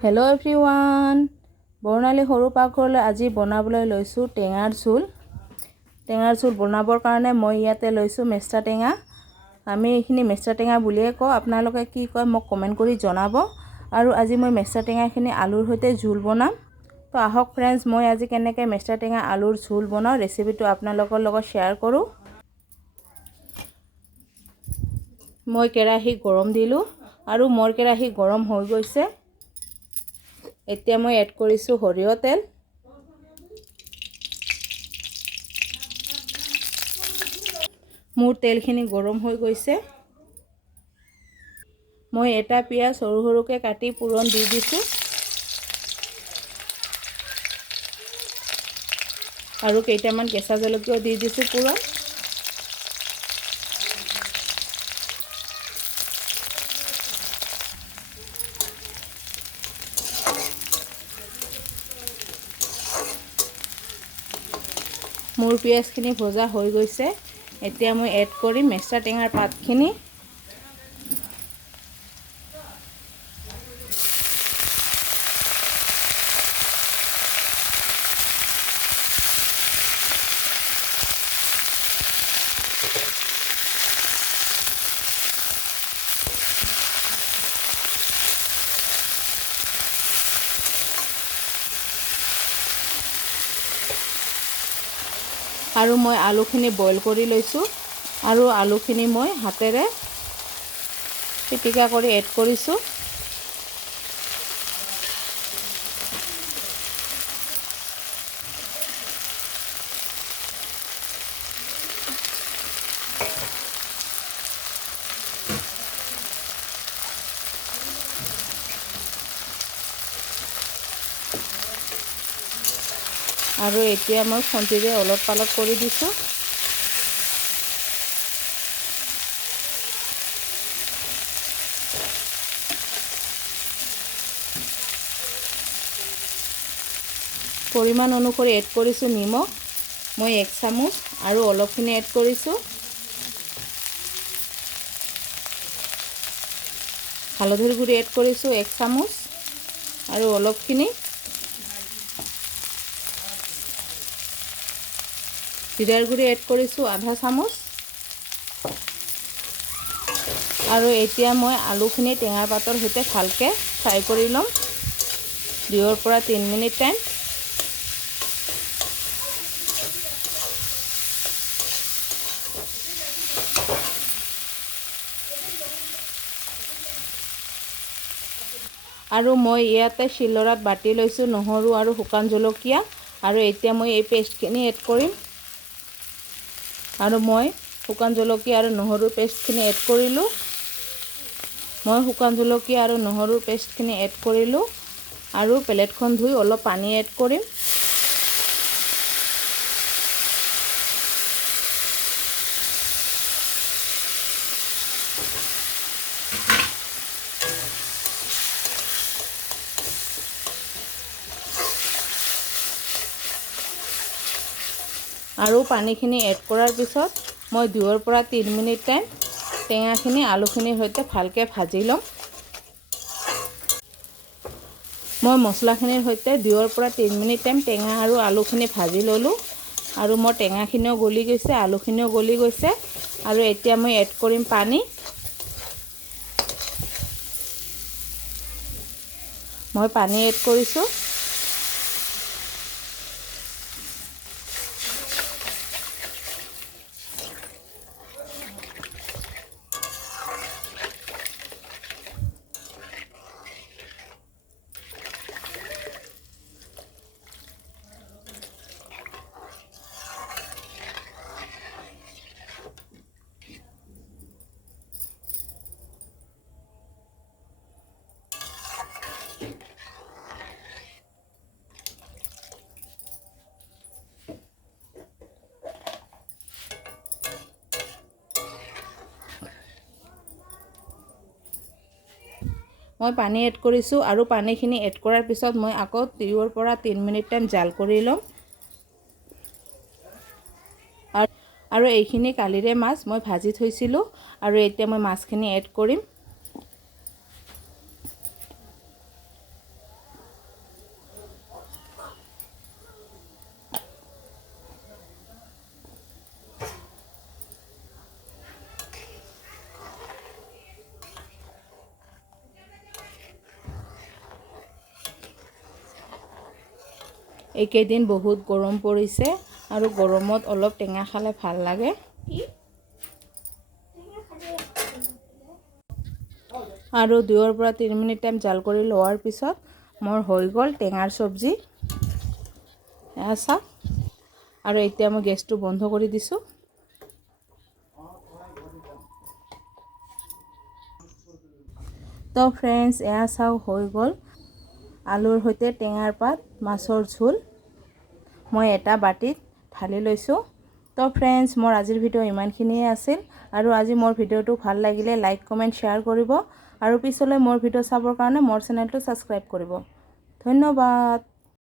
Hello' everyone, বৰ্ণালী সৰু পাকঘৰলৈ আজি বনাবলৈ লৈছোঁ টেঙাৰ জোল। টেঙাৰ জোল বনাবৰ কাৰণে মই ইয়াতে লৈছোঁ মেষ্টা টেঙা। আমি এইখিনি মেষ্টা টেঙা বুলিয়ে কওঁ, আপোনালোকে কি কয় মোক কমেণ্ট কৰি জনাব। আৰু আজি মই মেষ্টা টেঙাখিনি আলুৰ সৈতে জোল বনাম। তো আহক ফ্ৰেণ্ডছ, মই আজি কেনেকৈ মেষ্টা টেঙা আলুৰ জোল বনাওঁ ৰেচিপিটো আপোনালোকৰ লগত শ্বেয়াৰ কৰোঁ। মই কেৰাহী গৰম দিলোঁ আৰু মোৰ কেৰাহী গৰম হৈ গৈছে। এতিয়া মই এড কৰিছোঁ সৰিয়হ তেল। মোৰ তেলখিনি গৰম হৈ গৈছে। মই এটা পিঁয়াজ সৰু সৰুকৈ কাটি পূৰণ দি দিছোঁ আৰু কেইটামান কেঁচা জলকীয়াও দি দিছোঁ পূৰণ। মোৰ পিঁয়াজখিনি ভজা হৈ গৈছে। এতিয়া মই এড কৰিম মেষ্টা টেঙাৰ পাতখিনি। আৰু মই আলুখিনি বইল কৰি লৈছোঁ আৰু আলুখিনি মই হাতেৰে পিটিকা কৰি এড কৰিছোঁ। আৰু এতিয়া মই খন্তিৰে অলপ পালট কৰি দিছোঁ। পৰিমাণ অনুসৰি এড কৰিছোঁ নিমখ, মই 1 চামুচ আৰু অলপখিনি এড কৰিছোঁ। হালধিৰ গুড়ি এড কৰিছোঁ 1 চামুচ আৰু অলপখিনি। জিৰাৰ গুড়ি এড কৰিছোঁ আধা চামুচ। আৰু এতিয়া মই আলুখিনি টেঙাৰ পাতৰ সৈতে ভালকৈ ফ্ৰাই কৰি ল'ম 2 পৰা 3 মিনিট টাইম। আৰু মই ইয়াতে শিলৰাত বাটি লৈছোঁ নহৰু আৰু শুকান জলকীয়া। আৰু এতিয়া মই এই পেষ্টখিনি এড কৰিম। আৰু মই শুকান জলকীয়া আৰু নহৰুৰ পেষ্টখিনি এড কৰিলোঁ। আৰু প্লেটখন ধুই অলপ পানী এড কৰিম। আৰু পানীখিনি এড কৰাৰ পিছত মই 2 পৰা 3 মিনিট টাইম টেঙাখিনি আলুখিনিৰ সৈতে ভালকৈ ভাজি ল'ম। মই মছলাখিনিৰ সৈতে 2 পৰা 3 মিনিট টাইম টেঙা আৰু আলুখিনি ভাজি ল'লোঁ। আৰু মোৰ টেঙাখিনিও গলি গৈছে, আলুখিনিও গলি গৈছে। আৰু এতিয়া মই এড কৰিম পানী। মই পানী এড কৰিছোঁ। মই পানী এড কৰিছোঁ আৰু পানীখিনি এড কৰাৰ পিছত মই আকৌ 2 পৰা 3 মিনিট টাইম জাল কৰি ল'ম। আৰু এইখিনি কালিৰে মাছ মই ভাজি থৈছিলোঁ। আৰু এতিয়া মই মাছখিনি এড কৰিম। এইকেইদিন বহুত গৰম পৰিছে আৰু গৰমত অলপ টেঙা খালে ভাল লাগে। আৰু 2 পৰা 3 মিনিট টাইম জাল কৰি লোৱাৰ পিছত মোৰ হৈ গ'ল টেঙাৰ চব্জি। এয়া চাওক। আৰু এতিয়া মই গেছটো বন্ধ কৰি দিছোঁ। তো ফ্ৰেণ্ডছ, এয়া চাওক হৈ গ'ল আলুৰ সৈতে টেঙাৰ পাত মাছৰ ঝোল। মই এটা বাটিত ঢালি লৈছোঁ। তো ফ্ৰেণ্ডছ, মোৰ আজিৰ ভিডিঅ' ইমানখিনিয়ে আছিল। আৰু আজি মোৰ ভিডিঅ'টো ভাল লাগিলে লাইক কমেণ্ট শ্বেয়াৰ কৰিব আৰু পিছলৈ মোৰ ভিডিঅ' চাবৰ কাৰণে মোৰ চেনেলটো ছাবস্ক্ৰাইব কৰিব। ধন্যবাদ।